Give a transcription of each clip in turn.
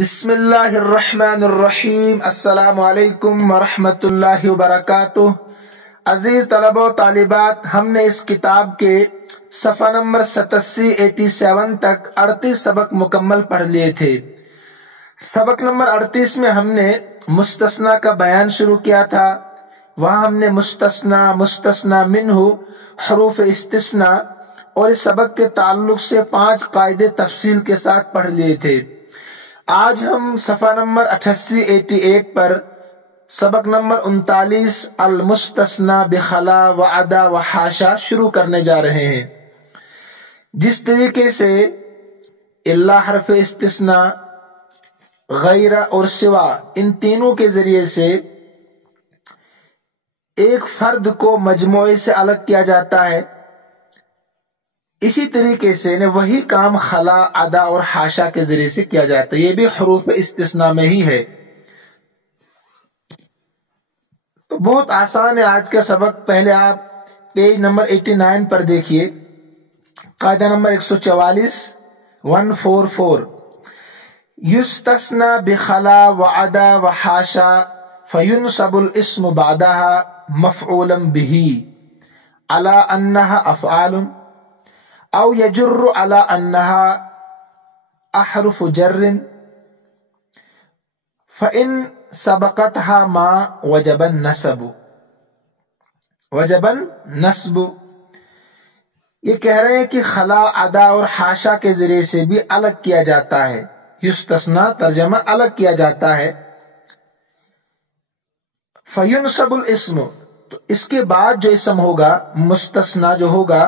بسم اللہ الرحمن الرحیم۔ السلام علیکم ورحمۃ اللہ وبرکاتہ۔ عزیز طلبہ و طالبات، ہم نے اس کتاب کے صفحہ نمبر 87 تک 38 سبق مکمل پڑھ لیے تھے۔ سبق نمبر 38 میں ہم نے مستثنی کا بیان شروع کیا تھا۔ وہاں ہم نے مستثنی، مستثنی منہ، حروف استثناء اور اس سبق کے تعلق سے 5 قاعدے تفصیل کے ساتھ پڑھ لیے تھے۔ آج ہم صفحہ نمبر 88 پر سبق نمبر 39 المستثنی بخلا و عدا و حاشا شروع کرنے جا رہے ہیں۔ جس طریقے سے اللہ حرف استثناء، غیر اور سوا، ان تینوں کے ذریعے سے ایک فرد کو مجموعے سے الگ کیا جاتا ہے، اسی طریقے سے وہی کام خلا، عدا اور حاشا کے ذریعے سے کیا جاتا ہے۔ یہ بھی حروف استثناء میں ہی ہے۔ تو بہت آسان ہے آج کا سبق۔ پہلے آپ پیج نمبر 89 پر دیکھیے، قاعدہ نمبر 144 یستثنى بخلا وعدا وحاشا فينصب الاسم بعدها مفعولا به على انها افعال او يجر على انها احرف جر فان سبقتها ما وجب النصب یہ کہہ رہے ہیں کہ خلا، عدا اور حاشا کے ذریعے سے بھی الگ کیا جاتا ہے۔ یستثنیٰ ترجمہ الگ کیا جاتا ہے۔ فینصب الاسم، تو اس کے بعد جو اسم ہوگا، مستثنیٰ جو ہوگا،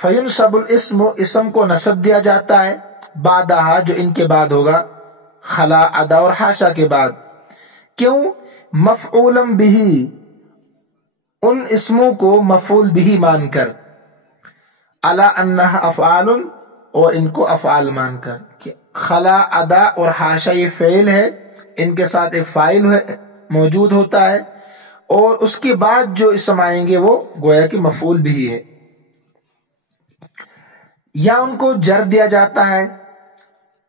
فینصب الاسم، اسم کو نصب دیا جاتا ہے، بعدہا، جو ان کے بعد ہوگا، خلا، عدا اور حاشا کے بعد۔ کیوں؟ مفعولا بہ، ان اسموں کو مفعول بہ مان کر، علی انہا افعال، اور ان کو افعال مان کر۔ خلا، عدا اور حاشا یہ فعل ہے، ان کے ساتھ ایک فاعل موجود ہوتا ہے، اور اس کے بعد جو اسم آئیں گے وہ گویا کہ مفعول بھی ہے۔ یا ان کو جر دیا جاتا ہے،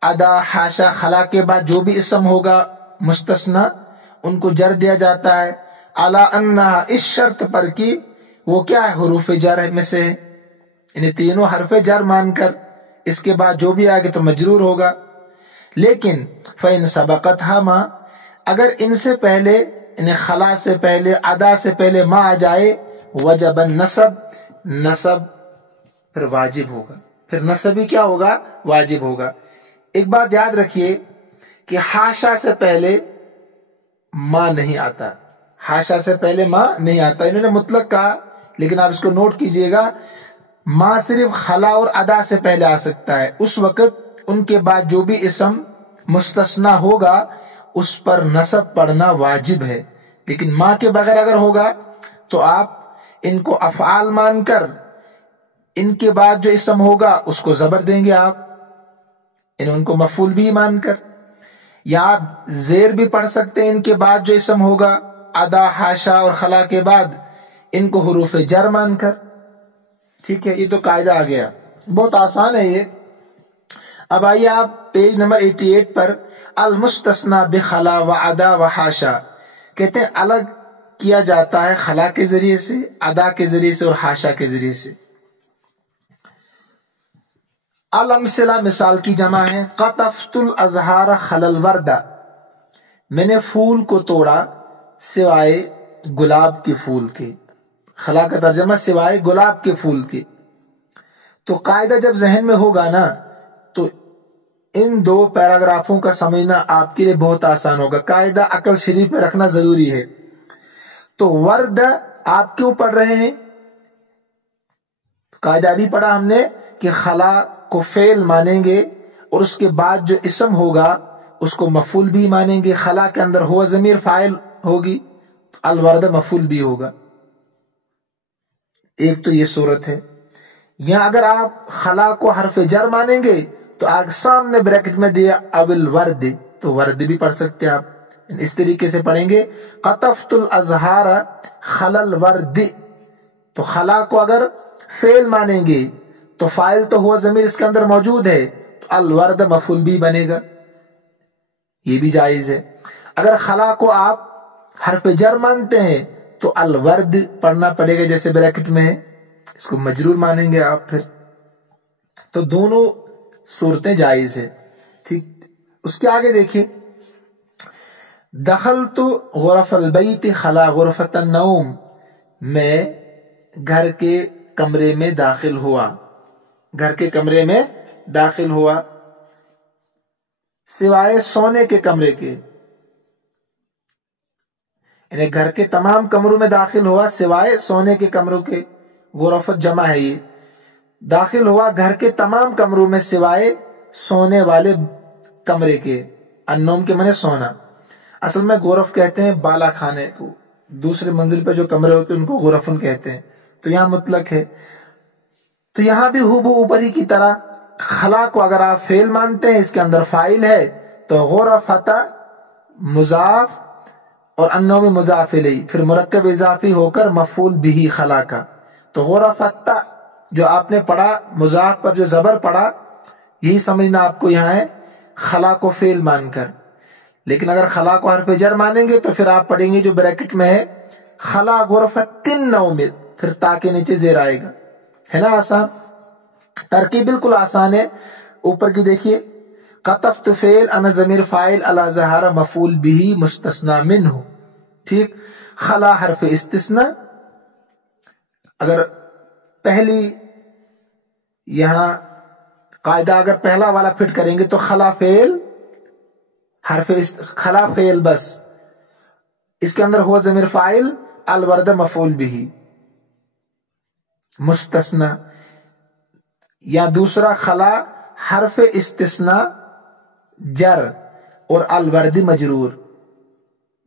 عدا، حاشا، خلا کے بعد جو بھی اسم ہوگا مستثنی، ان کو جر دیا جاتا ہے، علی انہا، اس شرط پر کہ وہ کیا ہے، حروف جر میں سے ہے، انہیں تینوں حرف جر مان کر اس کے بعد جو بھی آگے تو مجرور ہوگا۔ لیکن فَإِن سَبَقَتْهَا مَا، اگر ان سے پہلے، انہیں خلا سے پہلے، عدا سے پہلے ما آ جائے، وجب النصب، نصب پھر واجب ہوگا، پھر نصب ہی کیا ہوگا، واجب ہوگا۔ ایک بات یاد رکھیے کہ حاشا سے پہلے ما نہیں آتا، حاشا سے پہلے ما نہیں آتا۔ انہوں نے مطلق کہا، لیکن آپ اس کو نوٹ کیجئے گا، ما صرف خلا اور عدا سے پہلے آ سکتا ہے۔ اس وقت ان کے بعد جو بھی اسم مستثنی ہوگا اس پر نصب پڑھنا واجب ہے، لیکن ما کے بغیر اگر ہوگا تو آپ ان کو افعال مان کر، ان کے بعد جو اسم ہوگا اس کو زبر دیں گے آپ، ان کو مفعول بھی مان کر، یا آپ زیر بھی پڑھ سکتے ہیں ان کے بعد جو اسم ہوگا، عدا، حاشا اور خلا کے بعد، ان کو حروف جر مان کر۔ ٹھیک ہے، یہ تو قاعدہ آ گیا، بہت آسان ہے یہ۔ اب آئیے آپ پیج نمبر 88 پر المستثنی بخلا و عدا و حاشا، کہتے ہیں الگ کیا جاتا ہے خلا کے ذریعے سے، عدا کے ذریعے سے اور حاشا کے ذریعے سے۔ الامثلہ، مثال کی جمع ہے، قطفت الازہار خلا الورد، میں نے پھول کو توڑا سوائے گلاب کے پھول کے۔ خلا کا ترجمہ سوائے گلاب کے پھول کے۔ تو قاعدہ جب ذہن میں ہوگا نا تو ان دو پیراگرافوں کا سمجھنا آپ کے لیے بہت آسان ہوگا۔ قاعدہ عقل شریف میں رکھنا ضروری ہے۔ تو ورد آپ کیوں پڑھ رہے ہیں؟ قاعدہ ابھی پڑھا ہم نے کہ خلا کو فعل مانیں گے اور اس کے بعد جو اسم ہوگا اس کو مفعول بھی مانیں گے۔ خلا کے اندر ہوا ضمیر فاعل ہوگی، الورد مفعول بھی ہوگا۔ ایک تو یہ صورت ہے۔ یا اگر آپ خلا کو حرف جر مانیں گے تو آگ سامنے بریکٹ میں دیا اول ورد، تو ورد بھی پڑھ سکتے آپ، اس طریقے سے پڑھیں گے، قطفت الازہار خلا الورد۔ تو خلا کو اگر فعل مانیں گے تو فاعل تو ہوا ضمیر اس کے اندر موجود ہے، تو الورد مفعول بھی بنے گا۔ یہ بھی جائز ہے۔ اگر خلا کو آپ حرف جر مانتے ہیں تو الورد پڑھنا پڑے گا، جیسے بریکٹ میں ہے، اس کو مجرور مانیں گے آپ پھر، تو دونوں صورتیں جائز ہے۔ ٹھیک، اس کے آگے دیکھیے، دخلت غرف البیت خلا غرفۃ النوم، میں گھر کے کمرے میں داخل ہوا، گھر کے کمرے میں داخل ہوا سوائے سونے کے کمرے کے، یعنی گھر کے تمام کمروں میں داخل ہوا سوائے سونے کے کمروں کے، غرفت جمع ہے یہ، داخل ہوا گھر کے تمام کمروں میں سوائے سونے والے کمرے کے، النوم کے معنی سونا، اصل میں غرف کہتے ہیں بالا خانے کو، دوسرے منزل پہ جو کمرے ہوتے ہیں ان کو غرفن کہتے ہیں، تو یہاں مطلق ہے۔ تو یہاں بھی ہو اوپر ہی کی طرح خلا کو اگر آپ فعل مانتے ہیں، اس کے اندر فاعل ہے، تو غرفت مضاف اور النوم مضاف الیہ، پھر مرکب اضافی ہو کر مفعول بھی خلا کا، تو غرفت جو آپ نے پڑھا مضاف پر جو زبر پڑھا، یہی سمجھنا آپ کو یہاں ہے خلا کو فعل مان کر۔ لیکن اگر خلا کو حرف جر مانیں گے تو پھر آپ پڑھیں گے جو بریکٹ میں ہے خلا غرفت النوم، پھر تا کے نیچے زیر آئے گا، ہے نا آسان، ترکیب بالکل آسان ہے۔ اوپر کی دیکھیے، قطفت فعل انا ضمیر فاعل الا ظہر مفعول به مستثنى منہ، ٹھیک، خلا حرف استثناء، اگر پہلی یہاں قاعدہ اگر پہلا والا فٹ کریں گے تو خلا فعل خلا فعل بس، اس کے اندر ہوا ضمیر فاعل الورد مفعول به مستثنى، یا دوسرا خلا حرف استثناء جر اور الورد مجرور،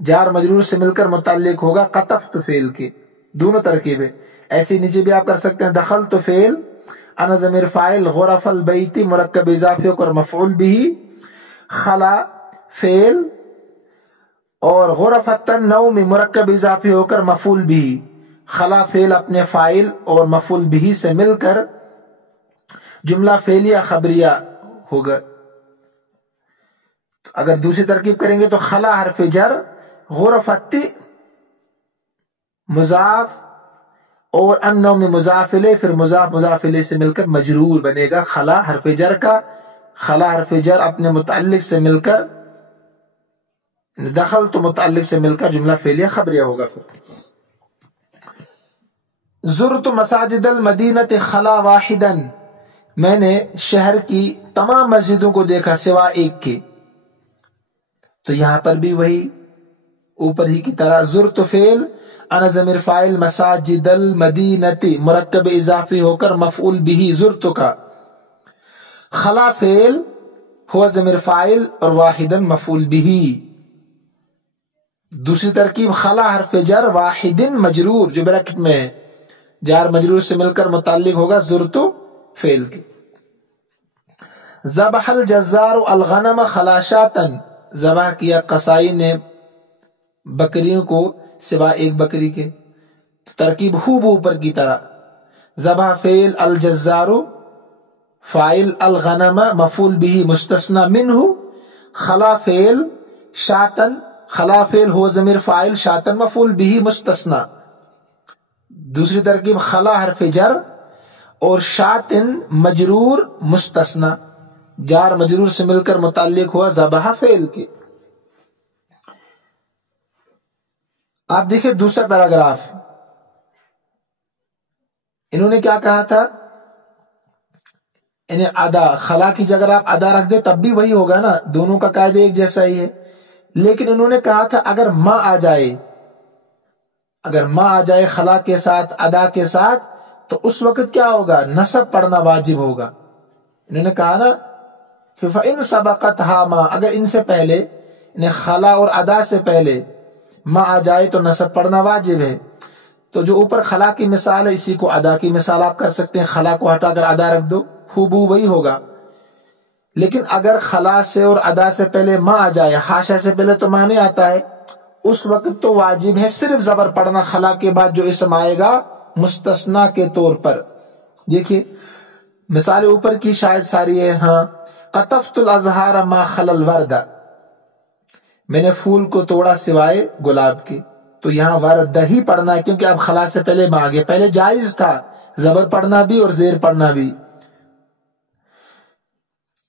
جار مجرور سے مل کر متعلق ہوگا قطفت فعل کے، دونوں ترکیبیں ایسے نیچے بھی آپ کر سکتے ہیں، دخلت فعل انا ضمیر فاعل غرف البیت مرکب اضافی ہو کر مفعول به، خلا فعل اور غرفۃ النوم مرکب اضافی ہو کر مفعول به، خلا فعل اپنے فاعل اور مفعول به سے مل کر جملہ فعلیہ خبریہ ہوگا۔ اگر دوسری ترکیب کریں گے تو خلا حرف جر غرفت مضاف اور النوم مضاف الیہ، پھر مضاف مضاف الیہ سے مل کر مجرور بنے گا خلا حرف جر کا، خلا حرف جر اپنے متعلق سے مل کر دخل تو متعلق سے مل کر جملہ فعلیہ خبریہ ہوگا۔ زرت مساجد المدینۃ خلا واحدا، میں نے شہر کی تمام مسجدوں کو دیکھا سوا ایک کے، تو یہاں پر بھی وہی اوپر ہی کی طرح زرت فعل انا ضمیر فاعل مساجد المدینۃ مرکب اضافی ہو کر مفعول به زرت کا، خلا فعل ہوا ضمیر فاعل اور واحدا مفعول به، دوسری ترکیب خلا حرف جر واحد مجرور جو بریکٹ میں ہے، جار مجرور سے مل کر متعلق ہوگا زرت فعل کے۔ ذبح الجزار الغنم خلاشاتا، ذبح کیا قصائی نے بکریوں کو سوا ایک بکری کے، ترکیب خوب اوپر کی طرح، ذبح فعل الجزار فاعل الغنم مفعول به مستثنى منہ، خلا فعل شاتن، خلا فعل ہو ضمیر فاعل شاتن مفعول به مستثنى، دوسری ترکیب خلا حرف جر اور شاتن مجرور مستثنى، جار مجرور سے مل کر متعلق ہوا ذبح فعل کے۔ آپ دیکھیں دوسرا پیراگراف، انہوں نے کیا کہا تھا، انہیں ادا، خلا کی جگہ آپ ادا رکھ دے تب بھی وہی ہوگا نا، دونوں کا قاعدہ ایک جیسا ہی ہے، لیکن انہوں نے کہا تھا اگر ما آ جائے، اگر ما آ جائے خلا کے ساتھ ادا کے ساتھ تو اس وقت کیا ہوگا، نصب پڑھنا واجب ہوگا۔ انہوں نے کہا نا فَإِن سَبَقَتْهَا مَا، اگر ان سے پہلے انہیں خلا اور ادا سے پہلے ما آ جائے تو نصب پڑھنا واجب ہے۔ تو جو اوپر خلا کی مثال ہے اسی کو ادا کی مثال آپ کر سکتے ہیں، خلا کو ہٹا کر ادا رکھ دو، خوبو وہی ہوگا۔ لیکن اگر خلا سے اور ادا سے پہلے ما آ جائے، حاشا سے پہلے تو ما نہیں آتا ہے، اس وقت تو واجب ہے صرف زبر پڑھنا خلا کے بعد جو اسم آئے گا مستثنیٰ کے طور پر۔ دیکھیے مثال اوپر کی شاید ساری ہے، ہاں، قطفت الازہار ما خلا الورد، میں نے پھول کو توڑا سوائے گلاب کے، تو یہاں وردہ ہی پڑھنا ہے کیونکہ اب خلا سے پہلے ما آ گیا. پہلے جائز تھا زبر پڑھنا بھی اور زیر پڑھنا بھی.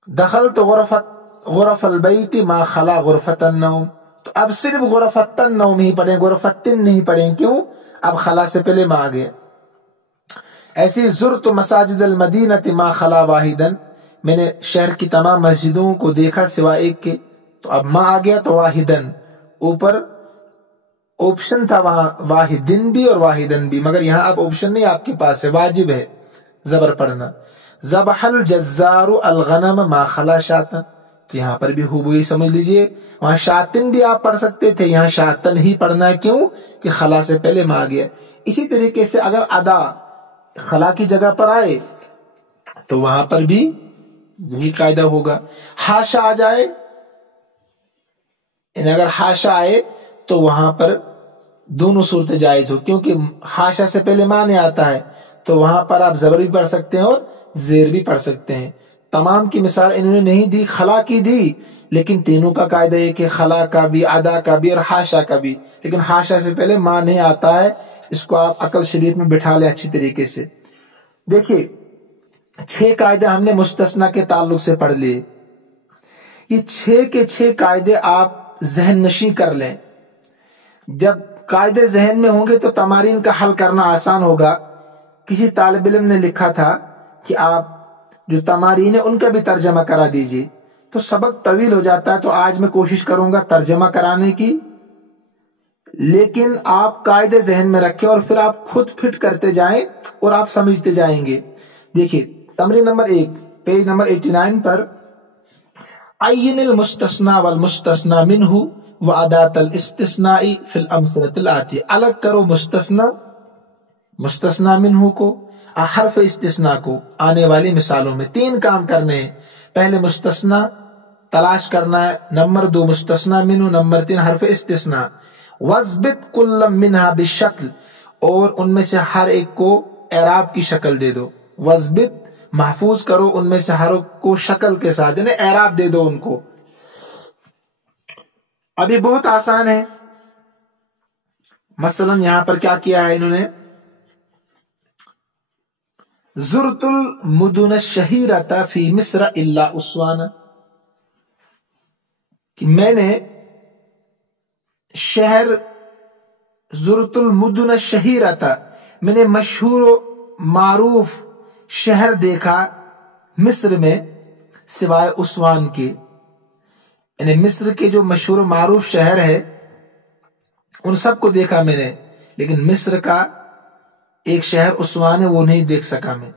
دخلت غرف البیت ما خلا غرفت النوم، تو اب صرف غرفت النوم ہی پڑھیں، غرفتن نہیں پڑھیں. کیوں؟ اب خلا سے پہلے ما آ گیا. ایسی زرت مساجد المدینہ ما خلا واحدن، میں نے شہر کی تمام مسجدوں کو دیکھا سوائے ایک کے، تو اب ما آ گیا تو واحدن، اوپر آپشن تھا وہاں واحدن بھی اور واحدن بھی، مگر یہاں اب آپشن نہیں آپ کے پاس ہے، واجب ہے زبر پڑھنا. ذبح الجزار الغنم ما خلا شاتن، تو یہاں پر بھی ہوئی سمجھ لیجئے، وہاں شاتن بھی آپ پڑھ سکتے تھے، یہاں شاتن ہی پڑھنا ہے. کیوں کہ خلا سے پہلے ما آ گیا. اسی طریقے سے اگر ادا خلا کی جگہ پر آئے تو وہاں پر بھی یہی قاعدہ ہوگا. حاشا آ جائے، یعنی اگر حاشا آئے تو وہاں پر دونوں صورتیں جائز ہو، کیونکہ حاشا سے پہلے ما نہیں آتا ہے تو وہاں پر آپ زبر بھی پڑھ سکتے ہیں اور زیر بھی پڑھ سکتے ہیں. تمام کی مثال انہوں نے نہیں دی، خلا کی دی، لیکن تینوں کا قاعدہ ہے کہ خلا کا بھی، ادا کا بھی اور حاشا کا بھی. لیکن حاشا سے پہلے ما نہیں آتا ہے، اس کو آپ عقل شریف میں بٹھا لیں اچھی طریقے سے. دیکھیے 6 قاعدے ہم نے مستثنی کے تعلق سے پڑھ لیے. یہ 6 کے 6 قاعدے آپ ذہن نشیں کر لیں. جب قاعدے ذہن میں ہوں گے تو تمارین کا حل کرنا آسان ہوگا. کسی طالب علم نے لکھا تھا کہ آپ جو تمارین ہیں ان کا بھی ترجمہ کرا دیجئے، تو سبق طویل ہو جاتا ہے، تو آج میں کوشش کروں گا ترجمہ کرانے کی، لیکن آپ قاعدے ذہن میں رکھیں اور پھر آپ خود فٹ کرتے جائیں اور آپ سمجھتے جائیں گے. دیکھیے تمرین نمبر 1 پیج نمبر 89 پر، عین المستثنى والمستثنى منه واداة الاستثناء فی الامثلة الآتیہ. الگ کرو مستثنی منہ کو، حرف استثناء کو آنے والی مثالوں میں. 3 کام کرنے ہیں. پہلے مستثنی تلاش کرنا ہے، نمبر 2 مستثنی منہ، نمبر 3 حرف استثناء. وَاضْبِطْ كُلًّا مِنْهَا بِالشَّكْلِ، اور ان میں سے ہر ایک کو اعراب کی شکل دے دو. وَاضْبِطْ محفوظ کرو ان میں سے ہر ایک کو شکل کے ساتھ، یعنی اعراب دے دو ان کو. اب یہ بہت آسان ہے. مثلا یہاں پر کیا کیا ہے انہوں نے، زرت المدن الشہیرۃ فی مصر الا اسوان، کہ میں نے شہر، زرت المدن الشہیرۃ، میں نے مشہور و معروف شہر دیکھا مصر میں سوائے اسوان کے. یعنی مصر کے جو مشہور و معروف شہر ہے ان سب کو دیکھا میں نے، لیکن مصر کا ایک شہر اسوان ہے وہ نہیں دیکھ سکا میں.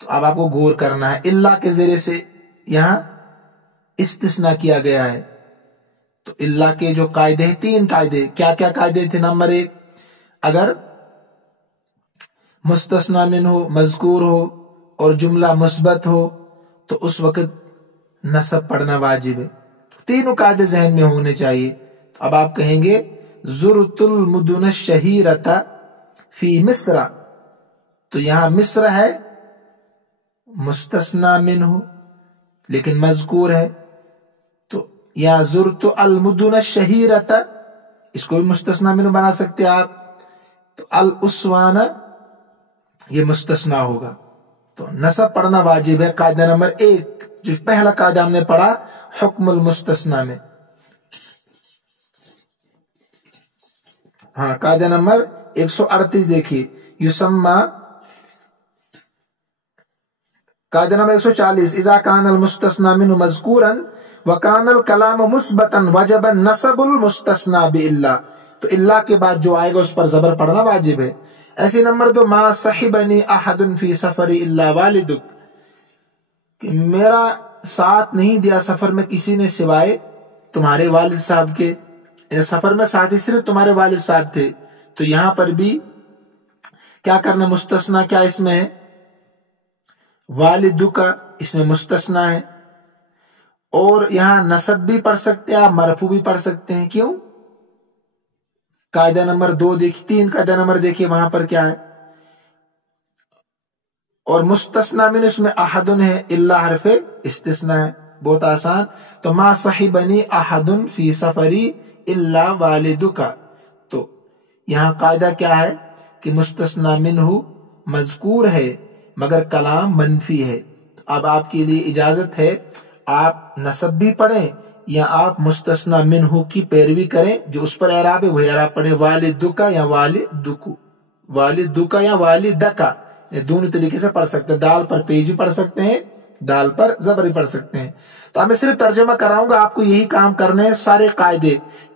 تو اب آپ کو غور کرنا ہے، اللہ کے ذریعے سے یہاں استثناء کیا گیا ہے. تو اللہ کے جو قاعدے ہیں 3 قاعدے، کیا کیا قاعدے تھے؟ نمبر 1، اگر مستثنی منہ مذکور ہو اور جملہ مثبت ہو تو اس وقت نصب پڑھنا واجب ہے. تو 3 قاعدے ذہن میں ہونے چاہیے. تو اب آپ کہیں گے زرت المدن الشہیرۃ فی مصر، تو یہاں مصر ہے مستثنی منہ لیکن مذکور ہے، تو یہاں زرت المدن الشہیرۃ، اس کو بھی مستثنی منہ بنا سکتے آپ. تو الاسوان یہ مستثنی ہوگا، تو نصب پڑھنا واجب ہے. قاعدہ نمبر 1 جو پہلا قاعدہ ہم نے پڑھا حکم المستثنی میں. ہاں قاعدہ نمبر 138 دیکھیے، یسمى، قاعدہ نمبر 140، اذا كان المستثنى منه مذکورا وكان الكلام مثبتا وجب نصب المستثنى بالا، تو اللہ کے بعد جو آئے گا اس پر زبر پڑھنا واجب ہے. ایسے نمبر 2، ما صحبنی احد فی سفر الا والدک، کہ میرا ساتھ نہیں دیا سفر میں کسی نے سوائے تمہارے والد صاحب کے. سفر میں ساتھی صرف تمہارے والد صاحب تھے. تو یہاں پر بھی کیا کرنا، مستثنی کیا اس میں ہے، والدک کا اس میں مستثنی ہے. اور یہاں نصب بھی پڑھ سکتے ہیں آپ، مرفوع بھی پڑھ سکتے ہیں. کیوں؟ قاعدہ نمبر 2 دیکھیے، 3 قاعدہ نمبر دیکھیے وہاں پر کیا ہے، اور مستثنی من اس میں احد ہے، الا حرف استثناء ہے. بہت آسان. تو ما صحبنی احد فی سفری الا والدک. تو یہاں قاعدہ کیا ہے کہ مستثنی منہ مذکور ہے مگر کلام منفی ہے. اب آپ کے لیے اجازت ہے آپ نصب بھی پڑھیں یا آپ مستثنی منہ کی پیروی کریں، جو اس پر اعراب ہے وہی اعراب پڑھیں. والدک یا والدک، والدک یا والدک، یہ دونوں طریقے سے پڑھ سکتے ہیں. دال پر پیش بھی پڑھ سکتے ہیں، دال پر زبر بھی پڑھ سکتے ہیں. تو میں صرف ترجمہ کراؤں گا، آپ کو یہی کام کرنے ہیں. سارے قاعدے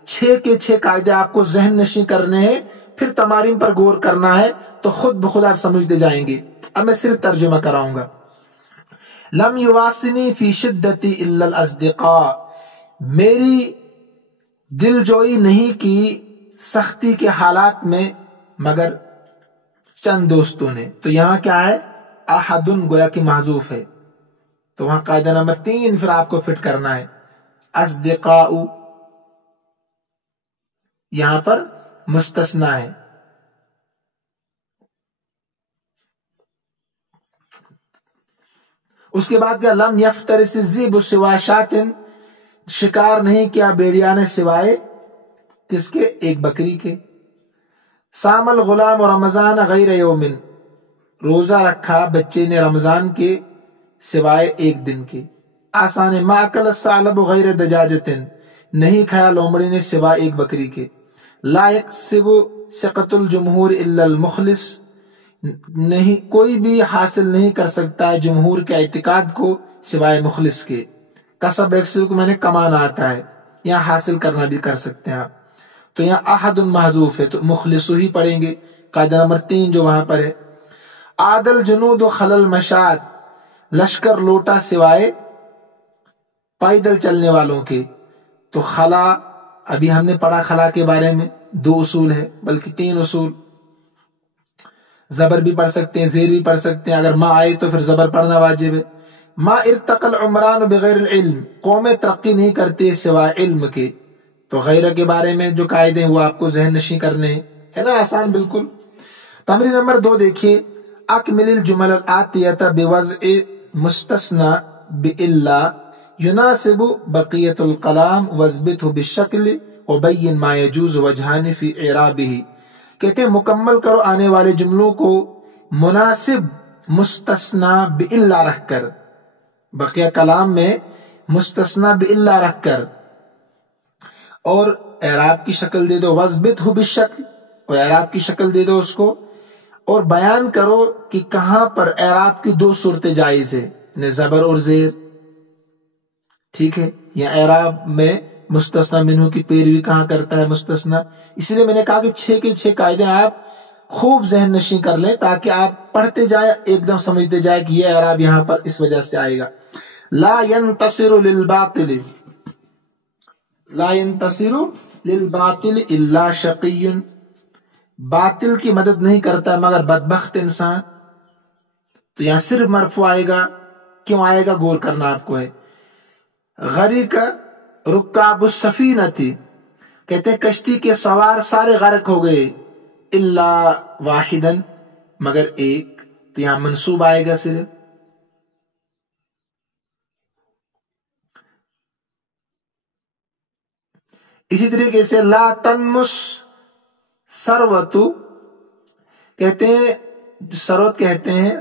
6 کے 6 قاعدے آپ کو ذہن نشین کرنے ہیں، پھر تمارین پر غور کرنا ہے تو خود بخود آپ سمجھتے جائیں گے. اب میں صرف ترجمہ کراؤں گا. لم یواسنی فی شدتی الا الاصدقاء، میری دل جوئی نہیں کی سختی کے حالات میں مگر چند دوستوں نے. تو یہاں کیا ہے؟ احدن گویا کہ محذوف ہے، تو وہاں قاعدہ نمبر 3 پھر آپ کو فٹ کرنا ہے. اصدقاء یہاں پر مستثنی ہے. اس کے بعد کیا؟ لم یفترس الذئب سوا شاۃ، شکار نہیں کیا بھیڑیا نے سوائے کس کے؟ ایک بکری کے. صام الغلام رمضان غیر یوم، روزہ رکھا بچے نے رمضان کے سوائے ایک دن کے. آسان. ما اکل الثعلب غیر دجاجۃ، نہیں کھایا لومڑی نے سوائے ایک بکری کے. لا یکسب ثقۃ الجمہور الا المخلص، نہیں کوئی بھی حاصل نہیں کر سکتا ہے جمہور کے اعتقاد کو سوائے مخلص کے. کسب یکسب کو میں نے کمانا آتا ہے، یہاں حاصل کرنا بھی کر سکتے ہیں آپ. تو یہاں احد محذوف ہے تو مخلص ہی پڑھیں گے. قاعدہ نمبر 3 جو وہاں پر ہے. عادل جنود و خلل مشاد، لشکر لوٹا سوائے پیدل چلنے والوں کے. تو خلا ابھی ہم نے پڑھا، خلا کے بارے میں 2 اصول ہے بلکہ 3 اصول. زبر بھی پڑھ سکتے ہیں، زیر بھی پڑھ سکتے ہیں. اگر ما آئے تو پھر زبر پڑھنا واجب ہے. ما ارتقى العمران بغیر العلم، قومیں ترقی نہیں کرتی سوائے علم کے. تو غیرہ کے بارے میں جو قاعدے ہیں وہ آپ کو ذہن نشین کرنے ہیں، ہے نا؟ آسان بالکل. تمرین نمبر 2 دیکھیے. اکمل الجمل الآتیۃ بوضع مستثنى بإلا يناسب بقیۃ الکلام واثبته بالشکل وبین ما يجوز وجہان فی اعرابہ. کہتے ہیں مکمل کرو آنے والے جملوں کو مناسب مستثنی بإلا رکھ کر، بقیہ کلام میں مستثنی بإلا رکھ کر، اور اعراب کی شکل دے دو. واثبتہ بالشکل، اور اعراب کی شکل دے دو اس کو، اور بیان کرو کہ کہاں پر اعراب کی 2 صورتیں جائز ہے، زبر اور زیر. ٹھیک ہے، یا اعراب میں مستثنی منہ کی پیروی کہاں کرتا ہے مستثنی. اس لیے میں نے کہا کہ 6 کے 6 قاعدے آپ خوب ذہن نشین کر لیں تاکہ آپ پڑھتے جائیں ایک دم سمجھتے جائیں کہ یہ اعراب یہاں پر اس وجہ سے آئے گا. لا ينتصر للباطل، لا ينتصر للباطل الا شقی، باطل کی مدد نہیں کرتا مگر بدبخت انسان. تو یہاں صرف مرفوع آئے گا. کیوں آئے گا غور کرنا آپ کو ہے. غرق رکاب السفینۃ، کہتے ہیں کشتی کے سوار سارے غرق ہو گئے، الا واحدا، مگر ایک. تو یہاں منصوب آئے گا صرف. اسی طریقے سے لا تنمس ثروت، کہتے ہیں ثروت کہتے ہیں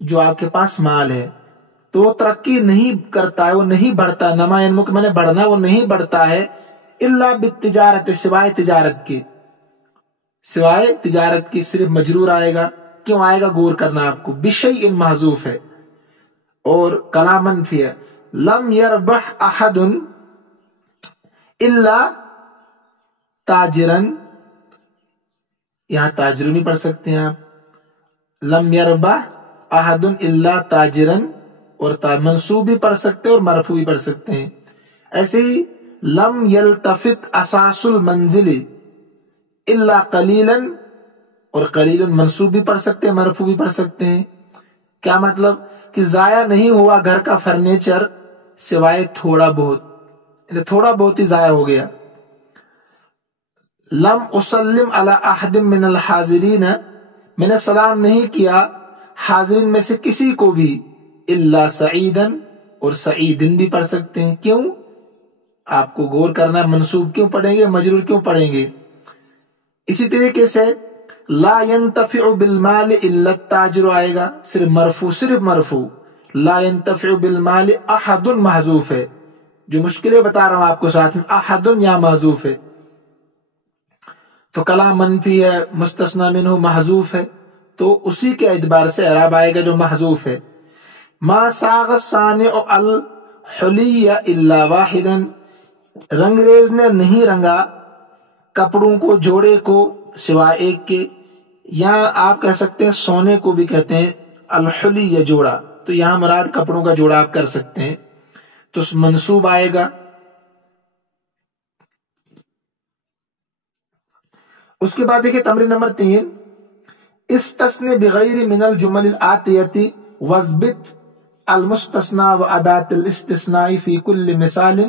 جو آپ کے پاس مال ہے تو وہ ترقی نہیں کرتا ہے، وہ نہیں بڑھتا. نما ینمو میں نے بڑھنا، وہ نہیں بڑھتا ہے الا بالتجارت، سوائے تجارت کے. سوائے تجارت کی صرف مجرور آئے گا. کیوں آئے گا غور کرنا آپ کو. بشیء محذوف ہے اور کلام منفی ہے. لم یربح احد الا تاجرن، یہاں تاجرن بھی پڑھ سکتے ہیں آپ. لم یربح احد الا تاجرن، اور منصوب بھی پڑھ سکتے ہیں اور مرفوع بھی پڑھ سکتے ہیں. ایسے ہی لم یلتفت اساس المنزل الا قلیلا، اور قلیلا منصوب بھی پڑھ سکتے ہیں مرفوع بھی پڑھ سکتے ہیں. کیا مطلب؟ کہ ضائع نہیں ہوا گھر کا فرنیچر سوائے تھوڑا بہت، تھوڑا بہت ہی ضائع ہو گیا. لم اسلم علی احد من الحاضرین، میں نے سلام نہیں کیا حاضرین میں سے کسی کو بھی، الا سعیدا، اور سعیدن بھی پڑھ سکتے ہیں. کیوں؟ آپ کو غور کرنا، منصوب کیوں پڑھیں گے، مجرور کیوں پڑھیں گے. اسی طریقے سے لا ينتفع بالمال الا التاجر آئے گا، صرف مرفوع. لا ينتفع بالمال احد محذوف ہے، جو مشکلیں بتا رہا ہوں آپ کو ساتھ میں، احد یا محذوف ہے. تو کلام منفی ہے، مستثنی منہ محذوف ہے، تو اسی کے اعتبار سے اعراب آئے گا جو محذوف ہے. ما ساغ الصانع الحلی الا واحدا، رنگریز نے نہیں رنگا کپڑوں کو، جوڑے کو، سوائے ایک کے. یا آپ کہہ سکتے ہیں سونے کو بھی کہتے ہیں الحلی یا جوڑا، تو یہاں مراد کپڑوں کا جوڑا آپ کر سکتے ہیں، تو منصوب آئے گا. اس کے بعد دیکھیں تمرین نمبر 3، استثنی بغیر من الجمل الآتیتی واثبت المستثنی و اداة الاستثناء فی کل مثال.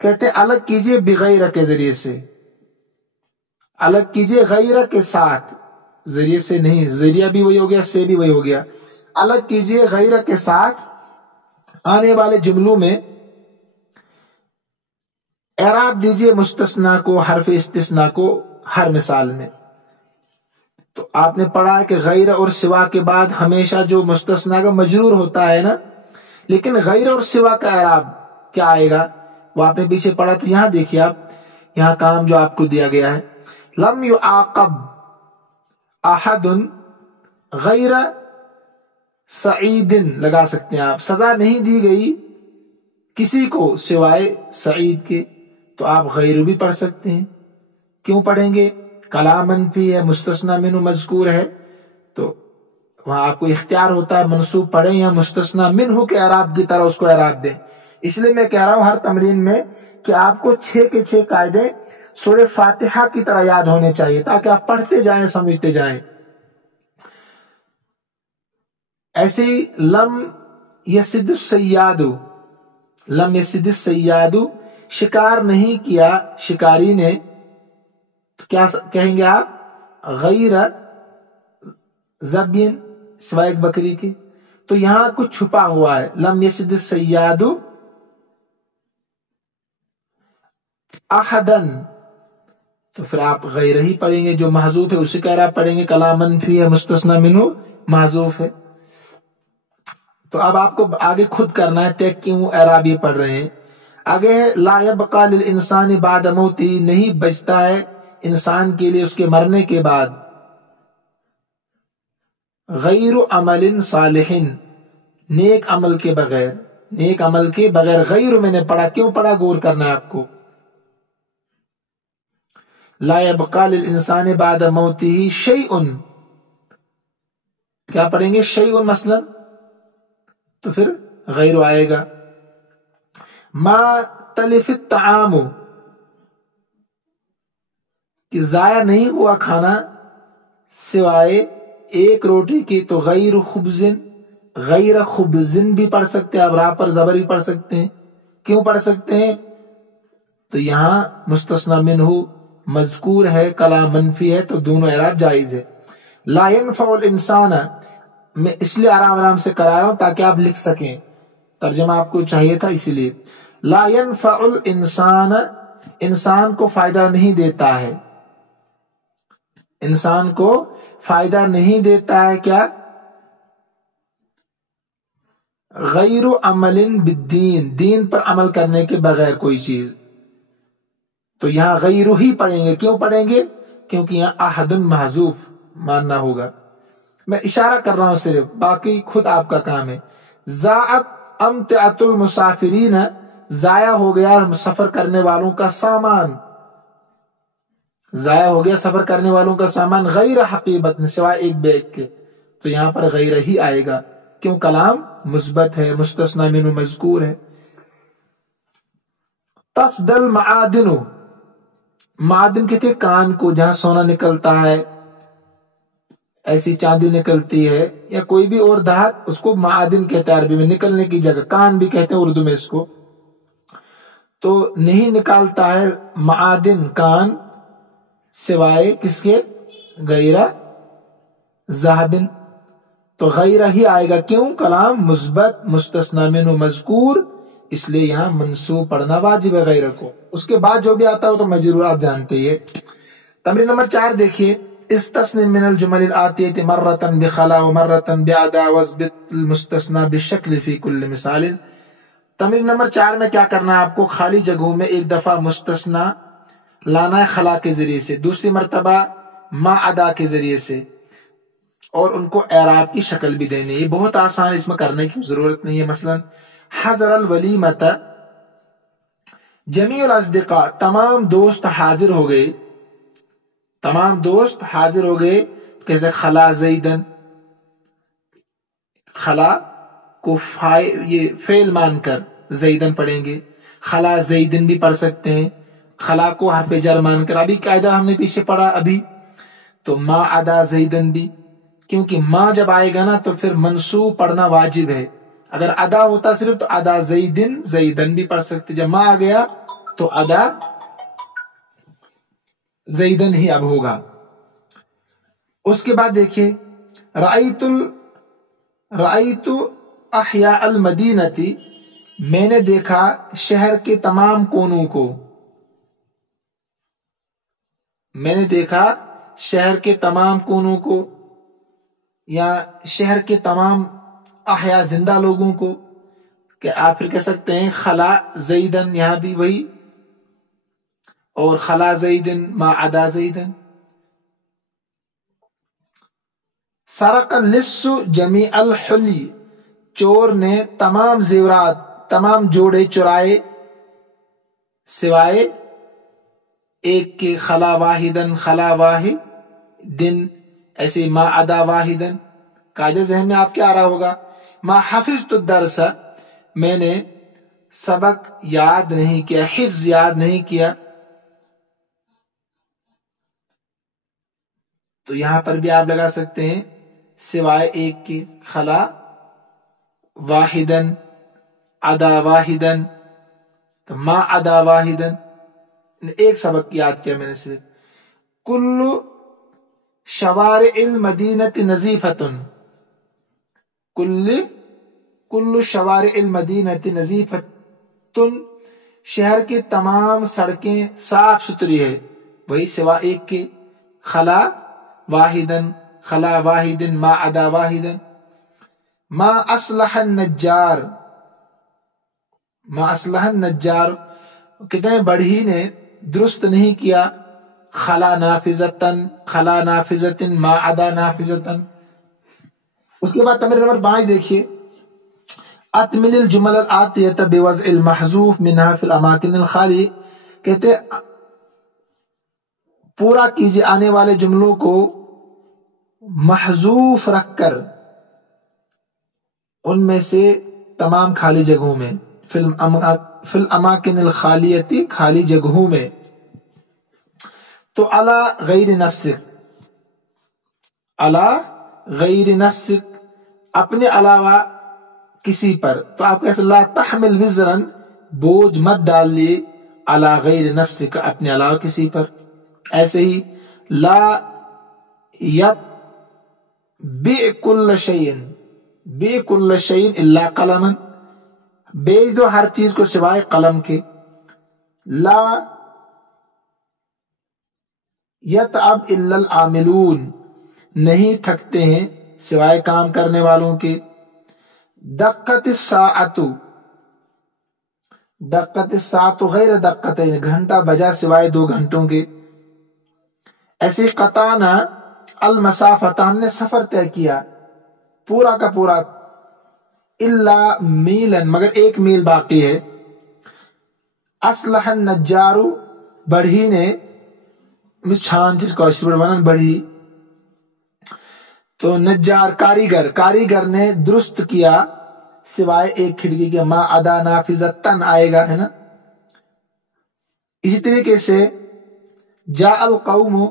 کہتے ہیں الگ کیجئے بغیر کے ذریعے سے، الگ کیجئے غیر کے ساتھ، ذریعے سے نہیں، ذریعہ بھی وہی ہو گیا، سے بھی وہی ہو گیا. الگ کیجئے غیر کے ساتھ آنے والے جملوں میں اعراب دیجئے مستثنی کو، حرف استثناء کو ہر مثال میں. تو آپ نے پڑھا کہ غیر اور سوا کے بعد ہمیشہ جو مستثنی کا مجرور ہوتا ہے نا، لیکن غیر اور سوا کا اعراب کیا آئے گا وہ آپ نے پیچھے پڑھا. تو یہاں دیکھیے آپ، یہاں کام جو آپ کو دیا گیا ہے، لم یعاقب احد غیر سعید لگا سکتے ہیں آپ، سزا نہیں دی گئی کسی کو سوائے سعید کے. تو آپ غیر بھی پڑھ سکتے ہیں. کیوں پڑھیں گے؟ کلام منفی ہے، مستثنی منہ مذکور ہے، تو وہاں آپ کو اختیار ہوتا ہے منصوب پڑھیں یا مستثنی منہ کے اعراب کی طرح اس کو اعراب دیں. اس لیے میں کہہ رہا ہوں ہر تمرین میں کہ آپ کو 6 کے 6 قاعدے سورہ فاتحہ کی طرح یاد ہونے چاہیے، تاکہ آپ پڑھتے جائیں، سمجھتے جائیں. ایسے ہی لم یصد الصیاد، لم یصد الصیاد، شکار نہیں کیا شکاری نے، تو کیا کہیں گے آپ؟ غیر ذبین، سوائے ایک بکری کے. تو یہاں کچھ چھپا ہوا ہے، لم یصد الصیاد احدن، تو پھر آپ غیر ہی پڑھیں گے، جو محذوف ہے اسی کا اعراب پڑھیں گے. کلام منفی ہے، مستثنی منہ محذوف ہے. تو اب آپ کو آگے خود کرنا ہے طے کیوں اعراب یہ پڑھ رہے ہیں. آگے ہے لا یبقى للانسان بعد موتہ، نہیں بچتا ہے انسان کے لیے اس کے مرنے کے بعد، غیر عمل صالح، نیک عمل کے بغیر، نیک عمل کے بغیر. غیر میں نے پڑھا، کیوں پڑھا غور کرنا ہے آپ کو. لا یبقى للانسان بعد موتہ شیء، کیا پڑھیں گے؟ شیء مثلا، تو پھر غیر آئے گا. ما تلف الطعام، کہ ضائع نہیں ہوا کھانا سوائے ایک روٹی کی، تو غیر خبزن، غیر خبزن بھی پڑھ سکتے ہیں، اب را پر زبر بھی پڑھ سکتے ہیں. کیوں پڑھ سکتے ہیں؟ تو یہاں مستثنی منہ مذکور ہے، کلام منفی ہے، تو دونوں اعراب جائز ہے. لا ينفع الانسان، میں اس لیے آرام سے کرا رہا ہوں تاکہ آپ لکھ سکیں، ترجمہ آپ کو چاہیے تھا اسی لیے. لا ينفع الانسان، انسان کو فائدہ نہیں دیتا ہے، انسان کو فائدہ نہیں دیتا ہے کیا؟ غیر عمل بالدین، دین پر عمل کرنے کے بغیر کوئی چیز. تو یہاں غیر ہی پڑھیں گے. کیوں پڑھیں گے؟ کیونکہ یہاں احد محذوف ماننا ہوگا. میں اشارہ کر رہا ہوں صرف، باقی خود آپ کا کام ہے. ضاعت امتعۃ المسافرین، ضائع ہو گیا سفر کرنے والوں کا سامان، ضائع ہو گیا سفر کرنے والوں کا سامان، غیر حقیبت، سوائے ایک بیگ کے. تو یہاں پر غیر ہی آئے گا، کیوں؟ کلام مثبت ہے، مستثنی منہ مذکور ہے. تصد المعادن، معادن کہتے ہیں کان کو، جہاں سونا نکلتا ہے، ایسی چاندی نکلتی ہے یا کوئی بھی اور دھات، اس کو معادن کہتے ہیں عربی میں، نکلنے کی جگہ. کان بھی کہتے ہیں اردو میں اس کو. تو نہیں نکالتا ہے معادن، کان، سوائے کس کے؟ غیر ذہب. تو غیر ہی آئے گا. کیوں؟ کلام مثبت مستثنی منہ مذکور، اس لیے یہاں منصوب پڑھنا واجب ہے غیر کو. اس کے بعد جو بھی آتا ہو تو مجرور آپ جانتے ہیں. تمرین نمبر 4 دیکھیے. استثن من الجمل الآتیۃ مرۃ بخلا ومرۃ بعدا واثبت المستثنى بالشکل فی کل مثال. تمرین نمبر 4 میں کیا کرنا ہے آپ کو؟ خالی جگہوں میں ایک دفعہ مستثنی لانا ہے خلا کے ذریعے سے، دوسری مرتبہ ما عدا کے ذریعے سے، اور ان کو اعراب کی شکل بھی دینی. یہ بہت آسان، اس میں کرنے کی ضرورت نہیں ہے. مثلا حضر الولیمۃ جمیع الاصدقاء، تمام دوست حاضر ہو گئے، تمام دوست حاضر ہو گئے. کیسے؟ خلا زیدن، خلا کو یہ فعل مان کر زیدن پڑھیں گے. خلا زیدن بھی پڑھ سکتے ہیں، خلا کو حرف جر مان کر. ابھی قاعدہ ہم نے پیچھے پڑھا ابھی. تو ما عدا زیدن بھی، کیونکہ ما جب آئے گا نا تو پھر منصوب پڑھنا واجب ہے. اگر ادا ہوتا صرف تو ادا زیدن زیدن بھی پڑھ سکتے. جب ما آ گیا تو ادا زیدن ہی اب ہوگا. اس کے بعد دیکھیے رأیت احیاء المدینتی، میں نے دیکھا شہر کے تمام کونوں کو. میں نے دیکھا شہر کے تمام کونوں کو، یا شہر کے تمام احیاء زندہ لوگوں کو. کہ آپ پھر کہہ سکتے ہیں خلا زیدن، یہاں بھی وہی، اور خلا زیدن ما عدا زیدن. سرق اللص جمیع الحلی، چور نے تمام زیورات، تمام جوڑے چرائے سوائے ایک کے. خلا واحدن خلا واحدن، ایسے ما عدا واحدن. قاعدہ ذہن میں آپ کیا آ رہا ہوگا؟ ما حفظت الدرس، میں نے سبق یاد نہیں کیا، حفظ یاد نہیں کیا. تو یہاں پر بھی آپ لگا سکتے ہیں سوائے ایک کے. خلا واحدن عدا واحدن، تو ما عدا واحدن، ایک سبق یاد کیا میں نے صرف. کل شوارع المدینۃ نظیفۃ، کل شوارع المدینۃ نظیفۃ، شہر کی تمام سڑکیں صاف ستھری ہے، وہی سوا ایک کے. خلا واحدن خلا واحدن ما عدا واحدن. ما اصلح النجار، ما اصلح النجار، کہتے ہیں بڑھی نے درست نہیں کیا. خلا نافذتن خلا نافذتن ما عدا نافذتن. اس کے بعد تمرین نمبر 5 دیکھیے. اتمل الجمل الآتیۃ بوضع المحذوف منها فی الاماکن الخالی، کہتے پورا کیجیے آنے والے جملوں کو محذوف رکھ کر ان میں سے تمام خالی جگہوں میں. فی الاماکن الخالیتی، خالی جگہوں میں. تو علی غیر نفسک، علی غیر نفسک، اپنے علاوہ کسی پر. تو آپ کہتے لا تحمل وزرن، بوجھ مت ڈال لیے، علی غیر نفسک، اپنے علاوہ کسی پر. ایسے ہی لا یتبع کل شیء، بع کل شیء الا قلما، بیچ دو ہر چیز کو سوائے قلم کے. لا یتعب الا العاملون، نہیں تھکتے ہیں سوائے کام کرنے والوں کے. دقت الساعۃ، دقت الساعۃ غیر دقتین، گھنٹہ بجا سوائے 2 گھنٹوں کے. ایسے قطعنا المسافۃ، ہم نے سفر طے کیا پورا کا پورا. الا میلا، مگر 1 میل باقی ہے. اصلح النجار، بڑھی نے چھان چیز کوشش بنان بڑھی. تو نجار کاریگر، کاریگر نے درست کیا سوائے ایک کھڑکی کے. ما عدا نافذتن آئے گا، ہے نا. اسی طریقے سے جاء القوم،